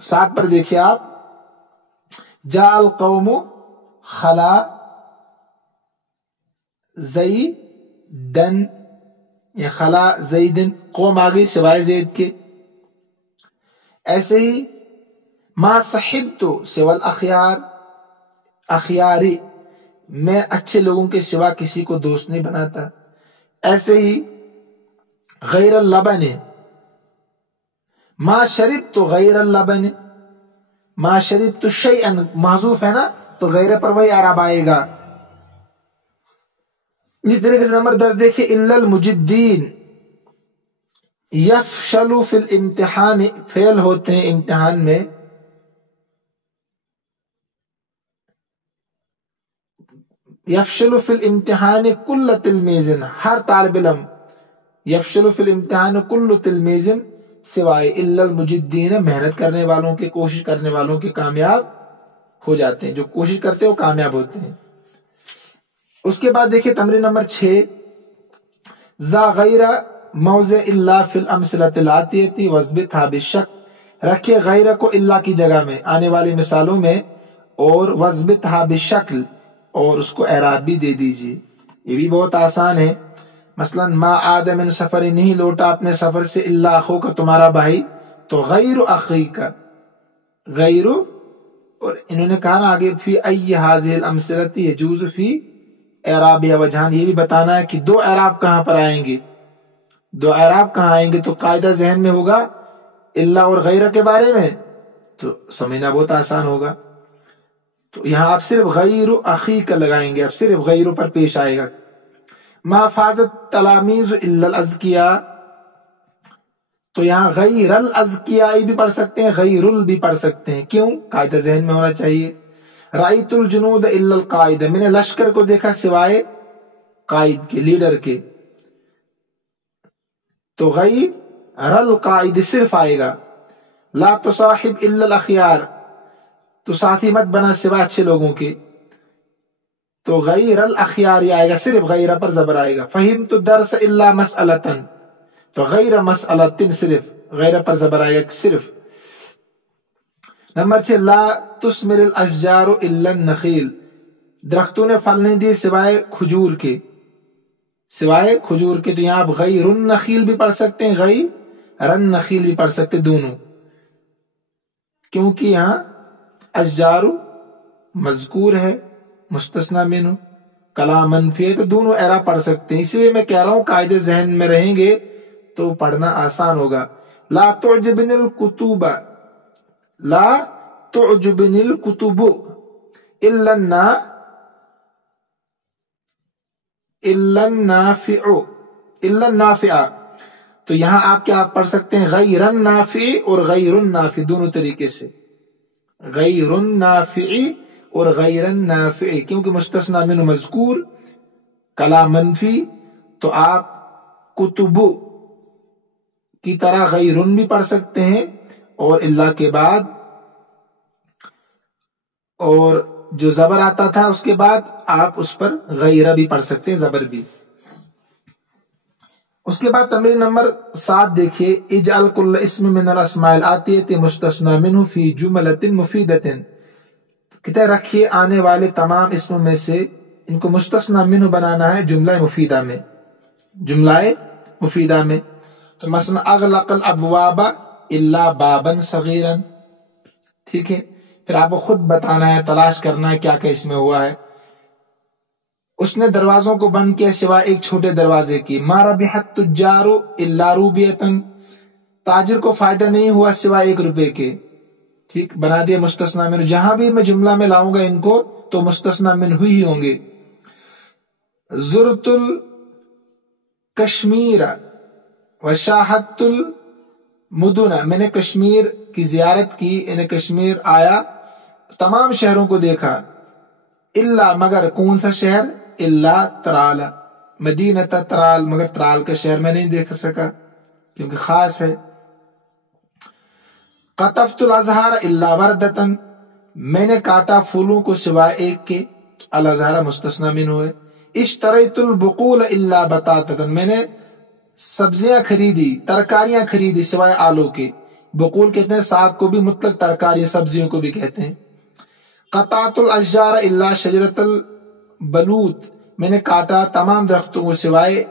ساتھ پر دیکھیے آپ. جاء القوم خلا زیدن، یا خلا زیدن، قوم آگئی سوائے زید کے. ایسے ہی ما صحبتو سوال اخیار اخیاری، میں اچھے لوگوں کے سوا کسی کو دوست نہیں بناتا. ایسے ہی غیر اللبن، ما شربت غیر اللبن، ما شربت شیئا محذوف ہے نا تو غیر پر وہی اعراب آئے گا. اسی طریقے سے نمبر 10 دیکھیے، الا المجدین یفشل فی الامتحان، فیل ہوتے ہیں امتحان میں. یفشل فی الامتحان کل تلمیذ، ہر طالب علم. یفشل فی الامتحان کل تلمیذ سوائے الا المجدین، محنت کرنے والوں کے، کوشش کرنے والوں کے کامیاب ہو جاتے ہیں. جو کوشش کرتے ہیں وہ کامیاب ہوتے ہیں. اس کے بعد دیکھیے تمرین نمبر 6، ذا غیر موضع الا فی الامثلۃ الاتیہ واثبتها بالشک، رکھے غیر کو الا کی جگہ میں آنے والی مثالوں میں، اور واثبتها بالشکل، اور اس کو اعراب بھی دے دیجیے. یہ بھی بہت آسان ہے. مثلا ما عاد من سفر، نہیں لوٹا اپنے سفر سے، الا اخوک تمہارا بھائی، تو غیر اخیک، غیر، اور انہوں نے کہا نا آگے فی ای هذه الامثلۃ یجوز فی اعراب یا وجہان، یہ بھی بتانا ہے کہ دو اعراب کہاں پر آئیں گے. دو اعراب کہاں آئیں گے تو قاعدہ ذہن میں ہوگا الا اور غیر کے بارے میں، تو سمجھنا بہت آسان ہوگا. تو یہاں آپ صرف غیر اخیک لگائیں گے، اب صرف غیر پر پیش آئے گا. ما فازت تلامیذ الا الازکیاء، تو یہاں غیر الازکیاء بھی پڑھ سکتے ہیں، غیر ال بھی پڑھ سکتے ہیں. کیوں؟ قاعدہ ذہن میں ہونا چاہیے. رأیت الجنود الا القائد، میں نے لشکر کو دیکھا سوائے قائد کے، لیڈر کے، تو غیر القائد صرف آئے گا. لا تصاحب الا الاخیار، تو ساتھی مت بنا سوائے اچھے لوگوں کے، تو غیر الاخیار ہی آئے گا، صرف غیر پر زبر آئے گا. فہمت الدرس الا مسألۃ، تو غیر مسألۃ صرف غیر پر زبر آئے گا صرف. نمبر 6، لا تثمر الاشجار الا النخیل، درختوں نے پھل نہیں دیے سوائے کھجور کے، سوائے کھجور کے. تو یہاں آپ غیر النخیل بھی پڑھ سکتے ہیں، غیر النخیل بھی پڑھ سکتے، دونوں، کیونکہ یہاں اشجار مذکور ہے، مستثنی منہ، کلام منفی ہے، تو دونوں اعراب پڑھ سکتے ہیں. اس لیے میں کہہ رہا ہوں قاعدے ذہن میں رہیں گے تو پڑھنا آسان ہوگا. لا تعجبن الکتب، لا تعجبن الکتب الا النافع، الا النافع، تو یہاں آپ کیا پڑھ سکتے ہیں، غیر النافع اور غیر النافع، دونوں طریقے سے، غیر النافع اور غیر النافع، کیونکہ مستثنی منہ مذکور، کلام منفی، تو آپ کتب کی طرح غیر بھی پڑھ سکتے ہیں، اور اللہ کے بعد، اور جو زبر آتا تھا اس کے بعد آپ اس پر غیرہ بھی پڑھ سکتے ہیں، زبر بھی. اس کے بعد تمرین نمبر 7 دیکھیے، اجعل کل اسم من الاسماء الاتیہ مستثنی منہ فی جملۃ مفیدۃ، کہتے ہیں رکھیے آنے والے تمام اسموں میں سے ان کو مستثنی منہ بنانا ہے جملہ مفیدہ میں، جملہ مفیدہ میں. تو مثلا اغلق الابواب الا بابا صغیرا، ٹھیک ہے. پھر آپ کو خود بتانا ہے، تلاش کرنا ہے کیا کیا اس میں ہوا ہے. اس نے دروازوں کو بند کیا سوائے ایک چھوٹے دروازے کی. ما ربح التجار الا روبیۃ، تاجر کو فائدہ نہیں ہوا سوائے 1 روپے کے، ٹھیک، بنا دیا مستثنی منہ. جہاں بھی میں جملہ میں لاؤں گا ان کو تو مستثنی منہ ہی ہوں گے. زرت الکشمیر وشاہدت المدن، میں نے کشمیر کی زیارت کی، یعنی کشمیر آیا، تمام شہروں کو دیکھا. الا، مگر کون سا شہر، الا ترال، مدینہ ترال، مگر ترال کا شہر میں نہیں دیکھ سکا کیونکہ خاص ہے. قطفت الازہار الا وردۃ، میں نے کاٹا پھولوں کو سوائے ایک کے، الازہار مستثنی منہ ہے. اشتریت البقول الا بطاطۃ، میں نے سبزیاں خریدی، ترکاریاں خریدی سوائے آلو کے. بقول کہتے ہیں ساگ کو بھی، مطلق ترکاری سبزیوں کو بھی کہتے ہیں. قطعت الاشجار الا شجرۃ البلوط، میں نے کاٹا تمام درختوں کو سوائے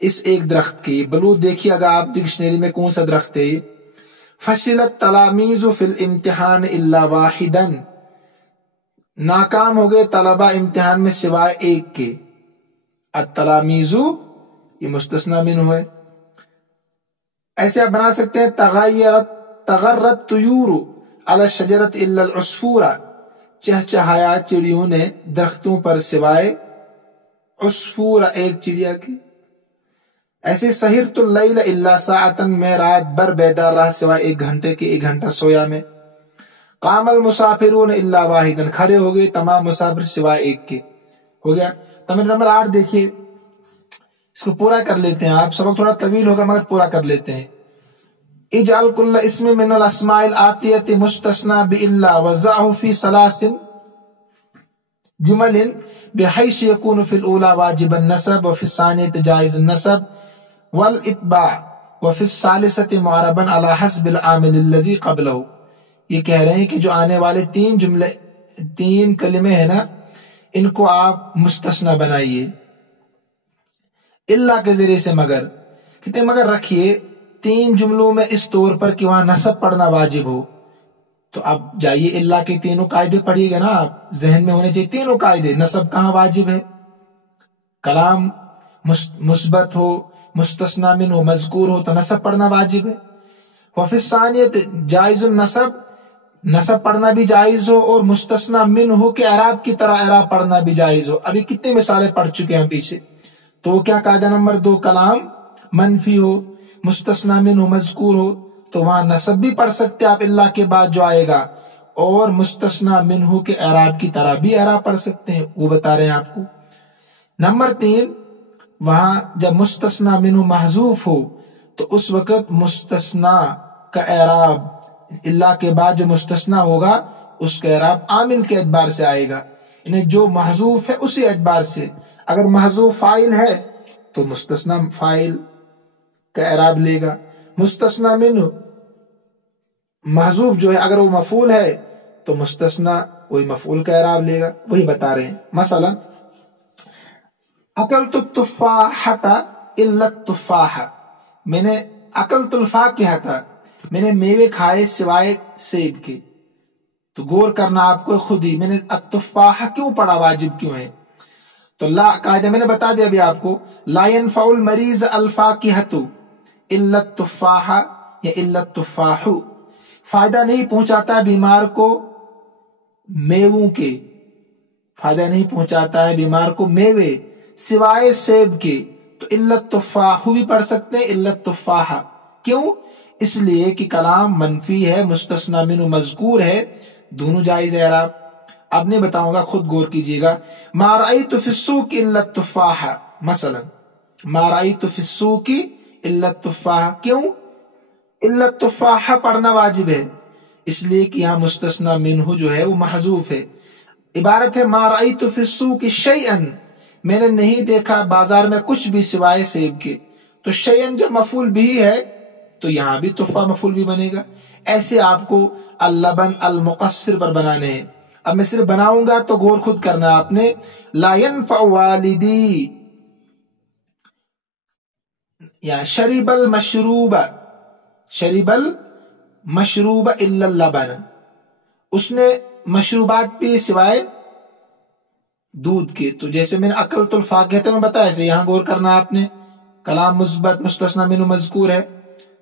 اس ایک درخت کی. بلوط دیکھیے اگر آپ ڈکشنری میں کون سا درخت ہے. فشلت تلامیز فی الامتحان الا واحدا، ناکام ہو گئے طلبہ امتحان میں سوائے ایک کے. التلامیز یہ مستثنی منہ ہے. ایسے آپ بنا سکتے ہیں تغرت طیور علی الشجرۃ الا العصفور، چہچہایا چڑیوں نے درختوں پر سوائے عصفور ایک چڑیا کی. ایسے سہرت اللیل الا ساعتا، میں رات بھر بیدار رہا سوائے ایک گھنٹے کے، ایک گھنٹہ سویا میں. قام المسافرون الا واحدا، کھڑے ہو گئے تمام مسافر سوائے ایک کے. ہو گیا. تمرین نمبر 8 دیکھیے، اس کو پورا کر لیتے ہیں. آپ سبق تھوڑا طویل ہوگا مگر پورا کر لیتے ہیں. اجعل كل اسم من الاسماء الآتية مستثنى بإلا وضعه في 3 جمل بحيث يكون في الأولى واجب النصب وفي الثانية جائز النصب والإتباع وفي الثالثة معربا على حسب العامل الذي قبله. یہ کہہ رہے ہیں کہ جو آنے والے 3 کلمے ہیں نا، ان کو آپ مستثنی بنائیے اللہ کے ذریعے سے. کہتے ہیں مگر رکھیے 3 جملوں میں اس طور پر کہ وہاں نصب پڑھنا واجب ہو. تو اب جائیے اللہ کے تینوں قاعدے پڑھیے گا نا، آپ ذہن میں ہونے چاہیے تینوں قاعدے. نصب کہاں واجب ہے؟ کلام مثبت ہو، مستثنی منہ ہو، مذکور ہو تو نصب پڑھنا واجب ہے. وفی الثانیۃ جائز النصب، نصب پڑھنا بھی جائز ہو، اور مستثنی منہ ہو کہ اعراب کی طرح اعراب پڑھنا بھی جائز ہو. ابھی کتنی مثالیں پڑھ چکے ہیں پیچھے. تو وہ کیا قاعدہ نمبر 2، کلام منفی ہو، مستثنی منہ مذکور ہو تو وہاں نصب بھی پڑھ سکتے آپ اللہ کے بعد جو آئے گا، اور مستثنی منہ کے اعراب کی طرح بھی اعراب پڑھ سکتے ہیں، وہ بتا رہے ہیں آپ کو. نمبر 3، وہاں جب مستثنی منہ محذوف ہو تو اس وقت مستثنی کا اعراب اللہ کے بعد جو مستثنی ہوگا اس کا اعراب عامل کے اعتبار سے آئے گا، یعنی جو محذوف ہے اسی اعتبار سے. اگر محذوف فاعل ہے تو مستثنی فاعل کا اعراب لے گا. مستثنی منہ محذوف جو ہے اگر وہ مفعول ہے تو مستثنی وہی مفعول کا اعراب لے گا. وہی بتا رہے ہیں. مثلا اکلت التفاحۃ الا التفاح، میں نے اکلت الفاکہۃ، میں نے میوے کھائے سوائے سیب کے. تو غور کرنا آپ کو خود ہی، میں نے التفاح کیوں پڑھا، واجب کیوں ہے. تو لا قاعدہ میں نے بتا دیا ابھی آپ کو، لا ينفع المریض الفاکہۃ الا التفاح یا الا التفاح، فائدہ نہیں پہنچاتا بیمار کو میووں کے، فائدہ نہیں پہنچاتا ہے بیمار کو میوے سوائے سیب کے. تو الا التفاح بھی پڑھ سکتے ہیں الا التفاح. کیوں؟ اس لیے کہ کلام منفی ہے، مستثنی منہ مذکور ہے، دونوں جائز اعراب. اب نہیں بتاؤں گا، خود غور کیجیے گا. ما رأیت فی السوق الا التفاح، مثلا ما رأیت فی السوق الا التفاح. کیوں؟ الا التفاح پڑھنا واجب ہے، اس لیے کہ یہاں مستثنی منہ جو ہے وہ محذوف ہے. عبارت ہے ما رأیت فی السوق شیئا، میں نے نہیں دیکھا بازار میں کچھ بھی سوائے سیب کے. تو شیئا جب مفعول بھی ہے تو یہاں بھی تفاح مفعول بھی بنے گا. ایسے آپ کو اللبن المقصر پر بنانے ہیں. اب میں صرف بناؤں گا تو غور خود کرنا آپ نے. لا ينفع والدی یا شرب المشروب، شرب المشروب الا اللبن، اس نے مشروبات پی سوائے دودھ کے. تو جیسے میں نے اکلت الفاکہۃ میں بتایا، ایسے یہاں غور کرنا آپ نے. کلام مثبت، مستثنی منہ مذکور ہے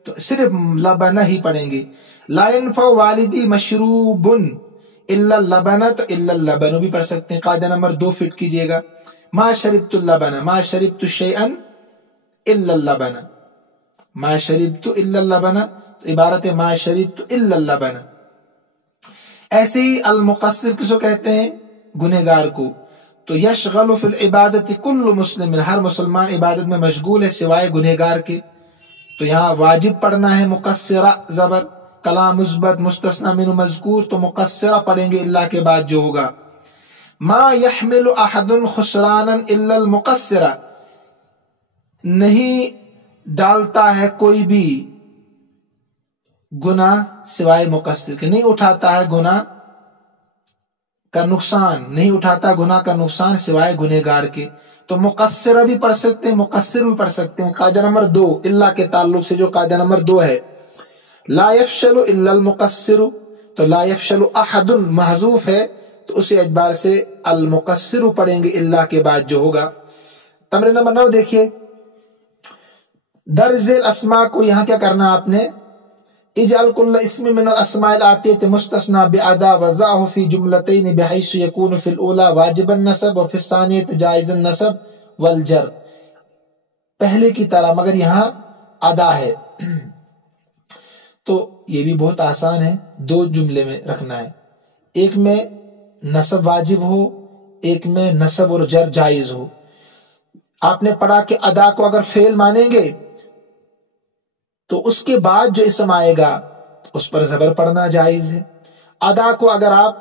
تو صرف لبن ہی پڑھیں گے. لا ينفع والدی مشروب الا اللبن، تو الا اللبن بھی پڑھ سکتے ہیں. قاعدہ نمبر 2 فٹ کیجئے گا. ما شربت اللبن، ما شربت شیئا الا اللبن، ما شربت الا اللبن، تو عبارت ہے ما شربت الا اللبن. ایسے ہی المقصر کس کو کہتے ہیں؟ گنہگار کو. تو یشغل فی العبادت کل مسلم، ہر مسلمان عبادت میں مشغول ہے سوائے گنہگار کے. تو یہاں واجب پڑھنا ہے مقصرہ زبر، کلام مثبت، مستثنی منہ مذکور، تو مقصرہ پڑھیں گے اللہ کے بعد جو ہوگا. ما يحمل احد خسرانا الا المقصرہ، نہیں ڈالتا ہے کوئی بھی گناہ سوائے مقصر کے، نہیں اٹھاتا ہے گناہ کا نقصان، نہیں اٹھاتا گناہ کا نقصان سوائے گنہگار کے. تو مقصرہ بھی پڑھ سکتے ہیں، مقصر بھی پڑھ سکتے ہیں. قاعدہ نمبر 2 اللہ کے تعلق سے جو قاعدہ نمبر 2 ہے، لا یفشل الا المقصر، تو لا یفشل احد محذوف ہے تو اسی اعتبار سے المقصر پڑھیں گے اللہ کے بعد جو ہوگا۔ تمرین نمبر 9 دیکھیے، درج ذیل اسماء کو یہاں کیا کرنا آپ نے، اجعل كل اسم من الاسماء الاتية مستثنى بادا وضعه في جملتين بحيث يكون في الاولى واجب النصب وفي الثانية جائز النصب والجر، پہلے کی طرح مگر یہاں ادا ہے۔ تو یہ بھی بہت آسان ہے، 2 جملے میں رکھنا ہے، ایک میں نصب واجب ہو، ایک میں نصب اور جر جائز ہو۔ آپ نے پڑھا کہ ادا کو اگر فعل مانیں گے تو اس کے بعد جو اسم آئے گا اس پر زبر پڑھنا جائز ہے، ادا کو اگر آپ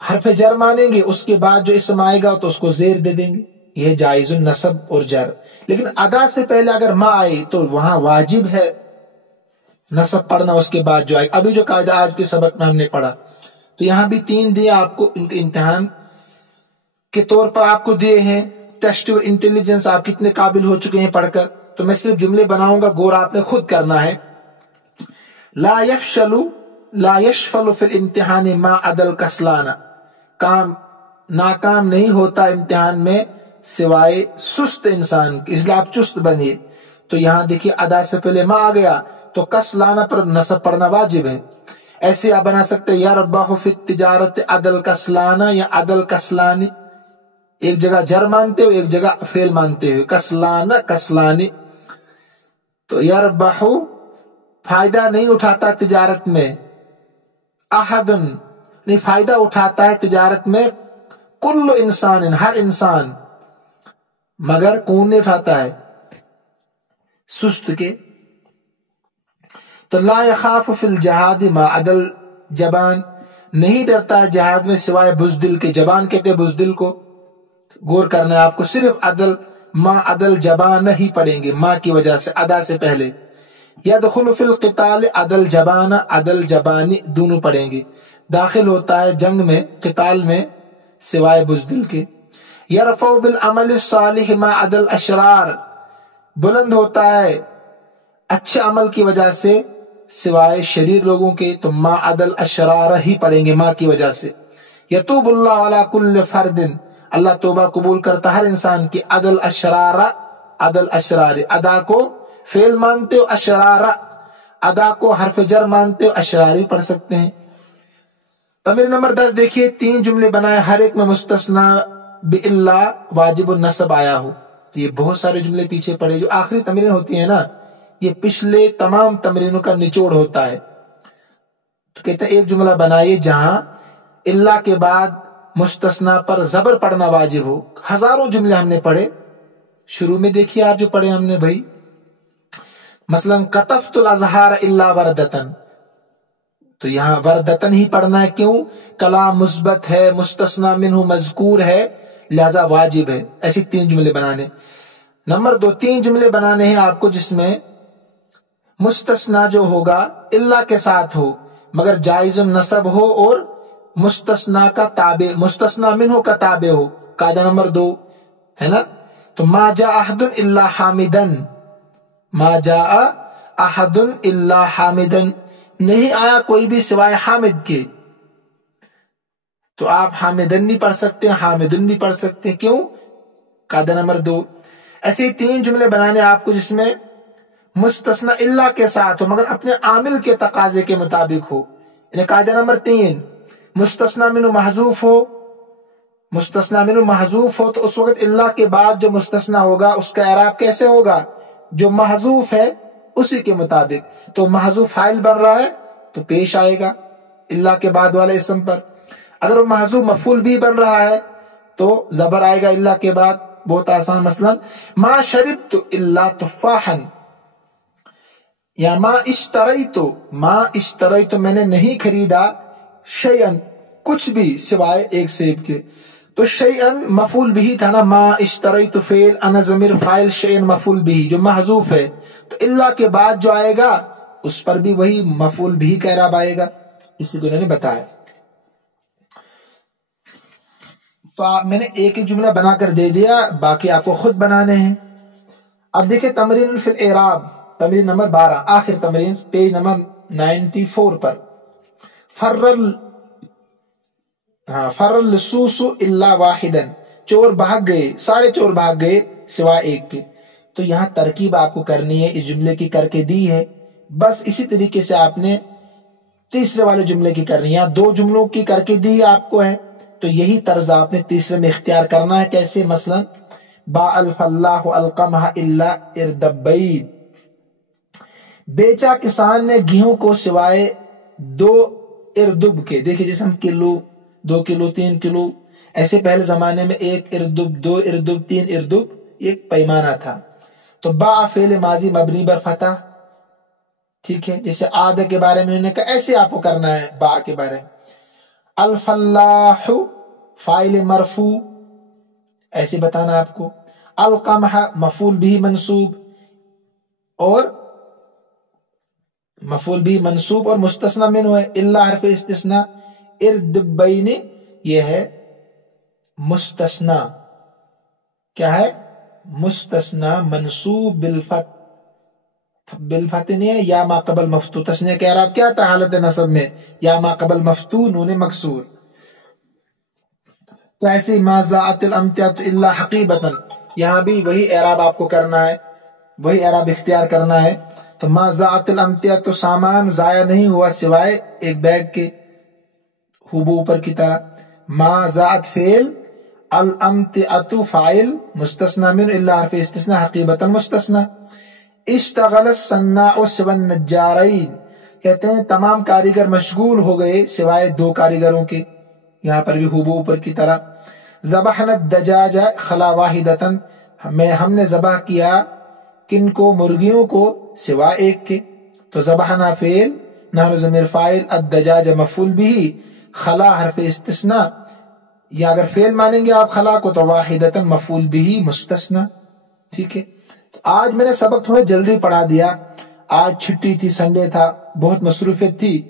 حرف جر مانیں گے اس کے بعد جو اسم آئے گا تو اس کو زیر دے دیں گے، یہ جائز النصب اور جر۔ لیکن ادا سے پہلے اگر ما آئی تو وہاں واجب ہے نصب پڑھنا اس کے بعد جو آئے۔ ابھی جو قاعدہ آج کے سبق میں ہم نے پڑھا تو یہاں بھی 3 دیے آپ کو، ان کے امتحان کے طور پر آپ کو دیے ہیں، ٹیسٹ اور انٹیلیجنس آپ کتنے قابل ہو چکے ہیں پڑھ کر۔ تو میں صرف جملے بناؤں گا، غور آپ نے خود کرنا ہے۔ لا یفشل لا یشفل فی الامتحان ما عدا الکسلان، کام ناکام نہیں ہوتا امتحان میں سوائے سست انسان کے، اس لیے آپ چست بنیے۔ تو یہاں دیکھیے ادا سے پہلے ما آ گیا تو کسلانہ پر نصب پڑھنا واجب ہے۔ ایسے آپ بنا سکتے یا رباح فی التجارت عدا الکسلان یا عدا الکسلانی، ایک جگہ جر مانتے ہو ایک جگہ فعل مانتے ہو، کسلانہ کسلانی۔ تو یا رباح فائدہ نہیں اٹھاتا تجارت میں، احد نہیں فائدہ اٹھاتا ہے تجارت میں، کل انسان ہر انسان، مگر کون نہیں اٹھاتا ہے، سست کے۔ تو لا یخاف فی الجہاد ما عدا الجبان، نہیں ڈرتا ہے جہاد میں سوائے بزدل کے، جبان کہتے ہیں بزدل کو، غور کرنا ہے آپ کو، صرف عدل ما عدا الجبان ہی پڑھیں گے، ما کی وجہ سے ادا سے پہلے۔ یدخل فی القتال عدا الجبان عدا الجبانی دونوں پڑھیں گے، داخل ہوتا ہے جنگ میں قتال میں سوائے بزدل کے۔ یرفع بالعمل الصالح ما عدا الاشرار، بلند ہوتا ہے اچھے عمل کی وجہ سے سوائے شریر لوگوں کے، تو ما عدا الاشرار ہی پڑھیں گے ما کی وجہ سے۔ یتوب اللہ علی کل فرد، اللہ توبہ قبول کرتا ہر انسان کی، عدا الاشرار عدا الاشرار، ادا کو فعل مانتے ہو اشرار، ادا کو حرف جر مانتے ہو اشراری پڑھ سکتے ہیں۔ تمرین نمبر 10 دیکھیے، 3 جملے بنائے، ہر ایک میں مستثنی باللہ واجب النصب آیا ہو۔ تو یہ بہت سارے جملے پیچھے پڑے، جو آخری تمرین ہوتی ہے نا یہ پچھلے تمام تمرینوں کا نچوڑ ہوتا ہے۔ تو کہتے ہیں ایک جملہ بنائیے جہاں اللہ کے بعد مستثنی پر زبر پڑھنا واجب ہو۔ ہزاروں جملے ہم نے پڑھے، شروع میں دیکھیے آپ جو پڑھے ہم نے بھائی، مثلا قطفت الازہار الا وردتن، تو یہاں وردتن ہی پڑھنا ہے، کیوں؟ کلام مثبت ہے، مستثنی منہ مذکور ہے، لہذا واجب ہے۔ ایسی 3 جملے بنانے۔ نمبر 2، 3 جملے بنانے ہیں آپ کو جس میں مستثنی جو ہوگا اللہ کے ساتھ ہو مگر جائز النصب ہو اور مستثنی کا تابع، مستثنی منہ کا تابع ہو۔ قاعدہ نمبر 2 ہے نا، تو ما جاء احد الا حامدا، ما جاء احد الا حامدا، نہیں آیا کوئی بھی سوائے حامد کے، تو آپ حامدن بھی پڑھ سکتے ہیں حامدن بھی پڑھ سکتے ہیں، کیوں؟ قاعدہ نمبر 2۔ ایسے ہی 3 جملے بنانے آپ کو جس میں مستثنی اللہ کے ساتھ ہو مگر اپنے عامل کے تقاضے کے مطابق ہو، یعنی قاعدہ نمبر 3، مستثنی منہ محذوف ہو، مستثنی منہ محذوف ہو تو اس وقت اللہ کے بعد جو مستثنی ہوگا اس کا اعراب کیسے ہوگا؟ جو محذوف ہے اسی کے مطابق، تو محذوف فاعل بن رہا ہے تو پیش آئے گا اللہ کے بعد والے اسم پر، اگر وہ محذوف مفعول بھی بن رہا ہے تو زبر آئے گا اللہ کے بعد۔ بہت آسان، مثلا ما شربت الا تفاحا، یا ما اشتریت میں نے نہیں خریدا شیئا کچھ بھی سوائے ایک سیب کے، تو شیئا مفعول بھی تھا نا، ما اشتریت فعل، انا ضمیر فاعل، شیئا مفعول بھی جو محذوف ہے، تو اللہ کے بعد جو آئے گا اس پر بھی وہی مفعول بھی کا اعراب آئے گا، اسی کو انہوں نے بتایا۔ تو میں نے ایک ہی جملہ بنا کر دے دیا، باقی آپ کو خود بنانے ہیں۔ اب دیکھیں تمرین فی الاعراب، تمرین نمبر 12 آخر تمرین پیج نمبر 94 پر فر اللصوص الا واحدا، چور بھاگ گئے، سارے چور بھاگ گئے سوائے ایک کے۔ تو یہاں ترکیب آپ کو کرنی ہے، اس جملے کی کر کے دی ہے، بس اسی طریقے سے آپ نے تیسرے والے جملے کی کرنی ہے۔ یہاں دو جملوں کی کر کے دی آپ کو ہے، تو یہی طرز آپ نے تیسرے میں اختیار کرنا ہے۔ کیسے؟ مثلا با الفلاح القمح الا اردبید، بیچا کسان نے گیہوں کو سوائے 2 اردب کے۔ دیکھیں جیسے ہم کلو، 2 کلو، 3 کلو، ایسے پہلے زمانے میں 1 اردب، 2 اردب، 3 اردب ایک پیمانہ تھا۔ تو با فعل ماضی مبنی بر فتح، ٹھیک ہے، جیسے آدھے کے بارے میں انہوں نے کہا، ایسے آپ کو کرنا ہے با کے بارے میں۔ الفلاح فاعل مرفوع، ایسے بتانا آپ کو۔ القمح مفعول بھی منصوب، اور مفعول بھی منصوب اور مستثنی منہ ہے، الا حرف استثناء، اردبین یہ ہے مستثنی، کیا ہے؟ مستثنی منصوب بالفتح نہیں ہے، یا ما قبل مفتوح، تسنیہ کے اعراب کیا تھا حالت نصب میں؟ یا ما قبل مفتوح نون مکسور۔ تو ایسے ما ضاعت الامتعۃ الا حقیبۃ، یہاں بھی وہی اعراب آپ کو کرنا ہے، وہی اعراب اختیار کرنا ہے۔ تو ما ضاعت الامتعۃ، تو سامان ضائع نہیں ہوا سوائے ایک بیگ کے، ہوبو اوپر کی طرح۔ ما ضاعت فعل، الامتعۃ فاعل، مستثنی من الا حرف استثناء، حقیبۃ مستثنی۔ اشتغل الصناع سوى النجارین، کہتے ہیں تمام کاریگر مشغول ہو گئے سوائے 2 کاریگروں کے، یہاں پر بھی ہوبو اوپر کی طرح۔ ذبحنا الدجاج خلا واحدۃ، ہم نے ذبح کیا کن کو؟ مرغیوں کو، سوا ایک کے۔ تو ذبحنا فعل، نحن ضمیر فاعل، الدجاج مفعول بھی، خلا حرف استثناء، یا اگر فعل مانیں گے آپ خلا کو تو واحدۃ مفعول بھی مستثنی، ٹھیک ہے۔ تو آج میں نے سبق تھوڑا جلدی پڑھا دیا، آج چھٹی تھی، سنڈے تھا، بہت مصروفیت تھی،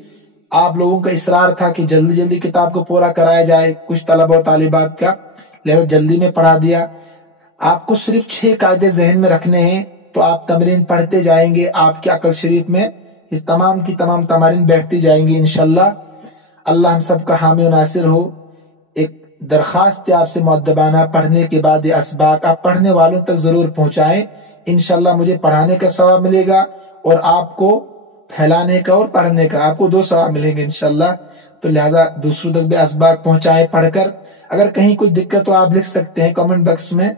آپ لوگوں کا اصرار تھا کہ جلدی جلدی کتاب کو پورا کرایا جائے، کچھ طلبہ و طالبات کا، لہذا جلدی میں پڑھا دیا۔ آپ کو صرف 6 قاعدے ذہن میں رکھنے ہیں، تو آپ تمرین پڑھتے جائیں گے، آپ کی عقل شریف میں یہ تمام کی تمام تمارین بیٹھتی جائیں گی انشاءاللہ۔ اللہ ہم سب کا حامی و ناصر ہو۔ ایک درخواست ہے آپ سے مؤدبانہ، پڑھنے کے بعد یہ اسباق آپ پڑھنے والوں تک ضرور پہنچائیں، انشاءاللہ مجھے پڑھانے کا ثواب ملے گا، اور آپ کو پھیلانے کا اور پڑھنے کا، آپ کو 2 ثواب ملیں گے انشاءاللہ۔ تو لہٰذا دوسروں تک بھی اسباق پہنچائیں پڑھ کر۔ اگر کہیں کوئی دقت ہو آپ لکھ سکتے ہیں کامنٹ باکس میں،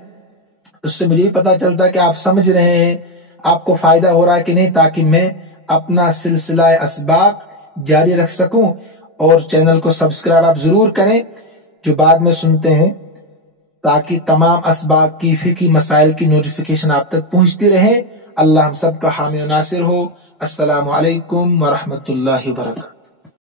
اس سے مجھے بھی پتا چلتا ہے کہ آپ سمجھ رہے ہیں، آپ کو فائدہ ہو رہا ہے کہ نہیں، تاکہ میں اپنا سلسلہ اسباق جاری رکھ سکوں۔ اور چینل کو سبسکرائب آپ ضرور کریں جو بعد میں سنتے ہیں، تاکہ تمام اسباق کی فقہی مسائل کی نوٹیفیکیشن آپ تک پہنچتی رہے۔ اللہ ہم سب کا حامی و ناصر ہو۔ السلام علیکم ورحمۃ اللہ وبرکاتہ۔